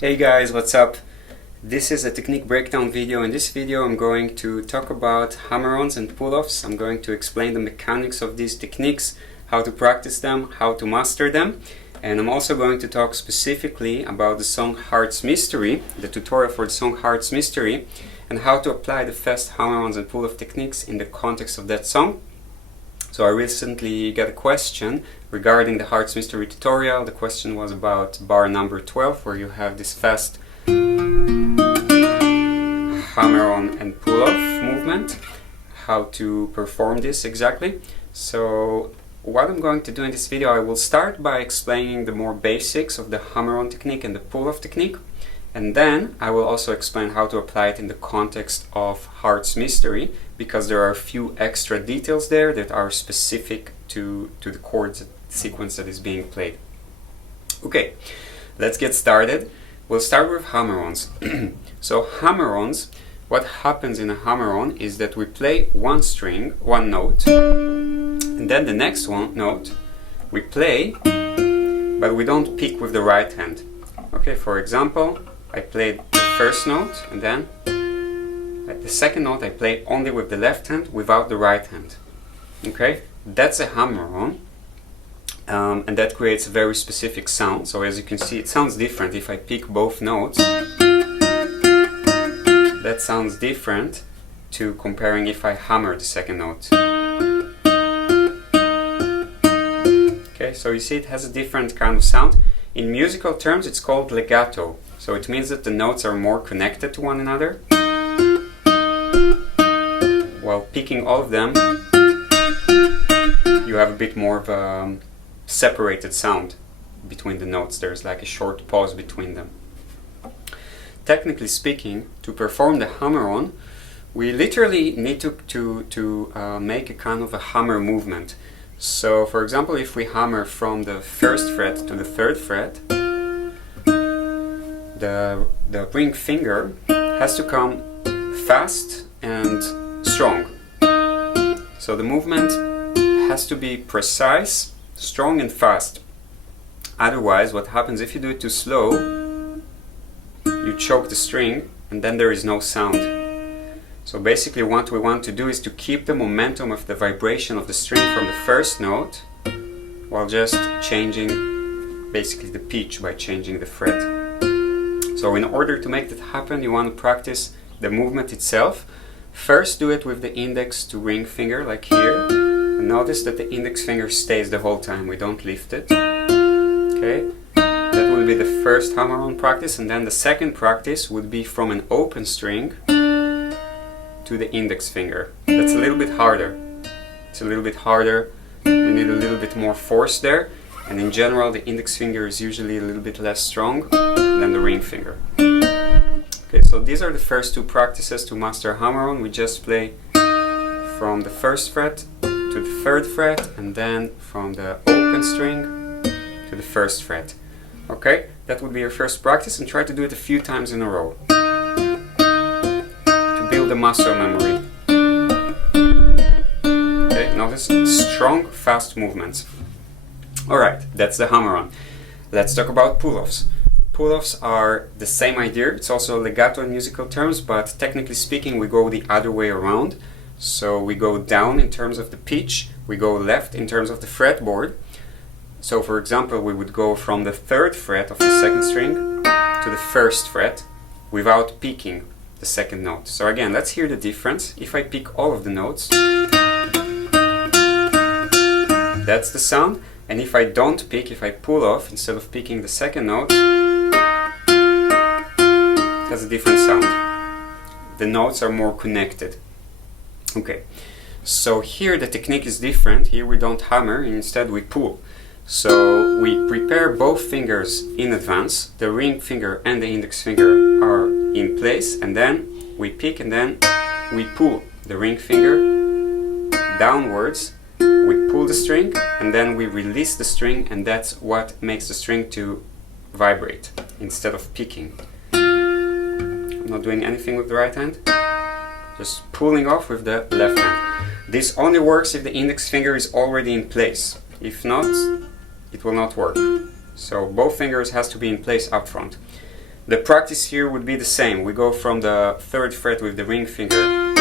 Hey guys, what's up? This is a technique breakdown video. In this video I'm going to talk about hammer-ons and pull-offs. I'm going to explain the mechanics of these techniques, how to practice them, how to master them. And I'm also going to talk specifically about the song Heart's Mystery, the tutorial for the song Heart's Mystery, and how to apply the fast hammer-ons and pull-off techniques in the context of that song. So I recently got a question regarding the Heart's Mystery tutorial. The question was about bar number 12, where you have this fast hammer-on and pull-off movement. How to perform this exactly. So what I'm going to do in this video, I will start by explaining the more basics of the hammer-on technique and the pull-off technique. And then I will also explain how to apply it in the context of Heart's Mystery, because there are a few extra details there that are specific to the chord sequence that is being played. Okay, let's get started. We'll start with hammer-ons. So hammer-ons, what happens in a hammer-on is that we play one string, one note, and then the next note we play, but we don't pick with the right hand. Okay, for example, I played the first note, and then at the second note I play only with the left hand without the right hand. Okay, that's a hammer-on, and that creates a very specific sound. So as you can see, it sounds different if I pick both notes. That sounds different to comparing if I hammer the second note. Okay, so you see it has a different kind of sound. In musical terms it's called legato. So it means that the notes are more connected to one another, while picking all of them you have a bit more of a separated sound between the notes. There's like a short pause between them. Technically speaking, to perform the hammer-on, we literally need to make a kind of a hammer movement. So for example, if we hammer from the first fret to the third fret, the ring finger has to come fast and strong. So the movement has to be precise, strong and fast. Otherwise, what happens if you do it too slow, you choke the string and then there is no sound. So basically what we want to do is to keep the momentum of the vibration of the string from the first note, while just changing basically the pitch by changing the fret. So in order to make that happen, you want to practice the movement itself. First do it with the index to ring finger, like here. And notice that the index finger stays the whole time, we don't lift it. Okay, that will be the first hammer-on practice, and then the second practice would be from an open string to the index finger. That's a little bit harder. It's a little bit harder, you need a little bit more force there. And in general, the index finger is usually a little bit less strong than the ring finger. Okay, so these are the first two practices to master hammer-on. We just play from the first fret to the third fret, and then from the open string to the first fret. Okay, that would be your first practice, and try to do it a few times in a row to build the muscle memory. Okay, notice strong, fast movements. Alright, that's the hammer-on. Let's talk about pull-offs. Pull-offs are the same idea. It's also legato in musical terms, but technically speaking we go the other way around. So we go down in terms of the pitch, we go left in terms of the fretboard. So for example, we would go from the third fret of the second string to the first fret without picking the second note. So again, let's hear the difference. If I pick all of the notes, that's the sound. And if I don't pick, if I pull off instead of picking the second note, it has a different sound. The notes are more connected. Okay, so here the technique is different. Here we don't hammer, instead we pull. So we prepare both fingers in advance. The ring finger and the index finger are in place, and then we pick and then we pull the ring finger downwards. We pull the string and then we release the string, and that's what makes the string to vibrate instead of picking. I'm not doing anything with the right hand, just pulling off with the left hand. This only works if the index finger is already in place. If not, it will not work. So both fingers has to be in place up front. the practice here would be the same. We go from the 3rd fret with the ring finger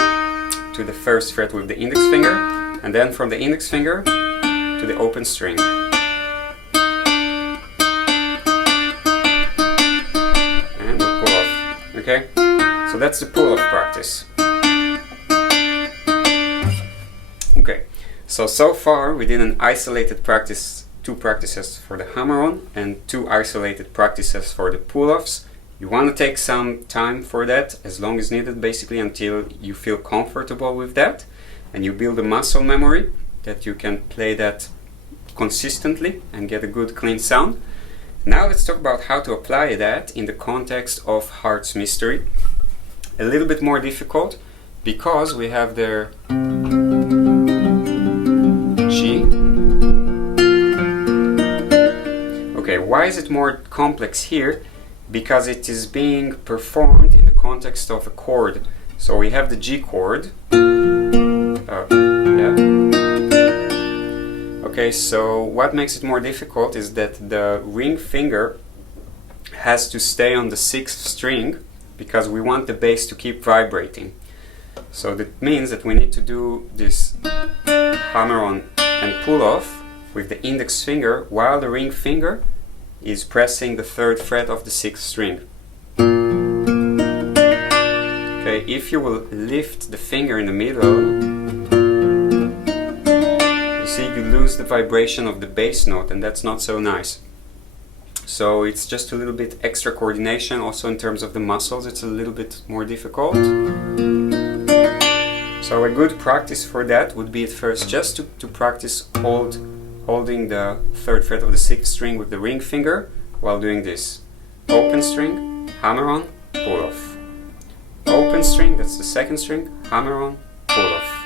to the 1st fret with the index finger, and then from the index finger to the open string. And we pull off. Okay? So that's the pull-off practice. Okay, so far we did an isolated practice, 2 practices for the hammer-on and 2 isolated practices for the pull-offs. You want to take some time for that, as long as needed, basically until you feel comfortable with that and you build a muscle memory that you can play that consistently and get a good clean sound. Now let's talk about how to apply that in the context of Heart's Mystery. A little bit more difficult because we have the G. Okay, why is it more complex here? Because it is being performed in the context of a chord. So we have the G chord. Yeah. Okay, so what makes it more difficult is that the ring finger has to stay on the 6th string because we want the bass to keep vibrating. So that means that we need to do this hammer-on and pull-off with the index finger while the ring finger is pressing the 3rd fret of the 6th string. Okay, if you will lift the finger in the middle, you see you lose the vibration of the bass note, and that's not so nice. So it's just a little bit extra coordination. Also in terms of the muscles, it's a little bit more difficult. So a good practice for that would be at first just to practice holding the 3rd fret of the 6th string with the ring finger while doing this. Open string, hammer on, pull off. Open string, that's the 2nd string, hammer on, pull off.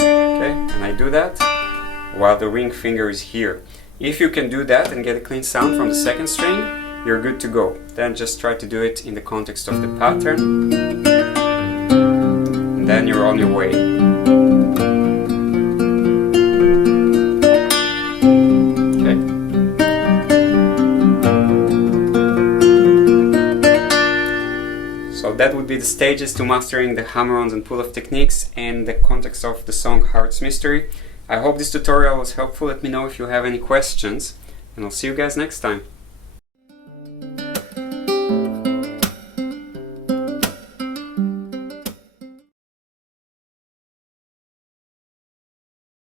Okay, and I do that while the ring finger is here. If you can do that and get a clean sound from the 2nd string, you're good to go. Then just try to do it in the context of the pattern, and then you're on your way. That would be the stages to mastering the hammer-ons and pull-off techniques in the context of the song Heart's Mystery. I hope this tutorial was helpful. Let me know if you have any questions, and I'll see you guys next time.